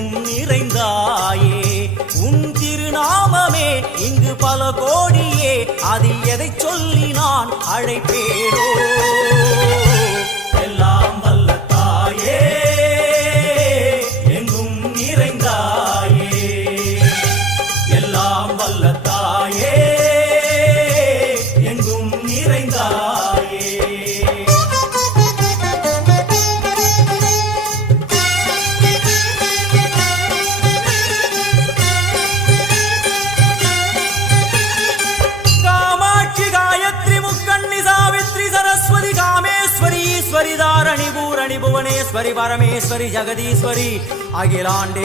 எங்கும் நிறைந்தாயே உன் திருநாமமே இங்கு பல கோடியே அதில் எதை சொல்லி நான் அழைப்பேனோ எல்லாம் வல்ல தாயே எங்கும் நிறைந்தாயே எல்லாம் வல்ல தாயே எங்கும் நிறைந்தாயே ईश्वरी दारणी भूरणी भुवनेश्वरी परमेश्वरी जगदीश्वरी अखिलांडे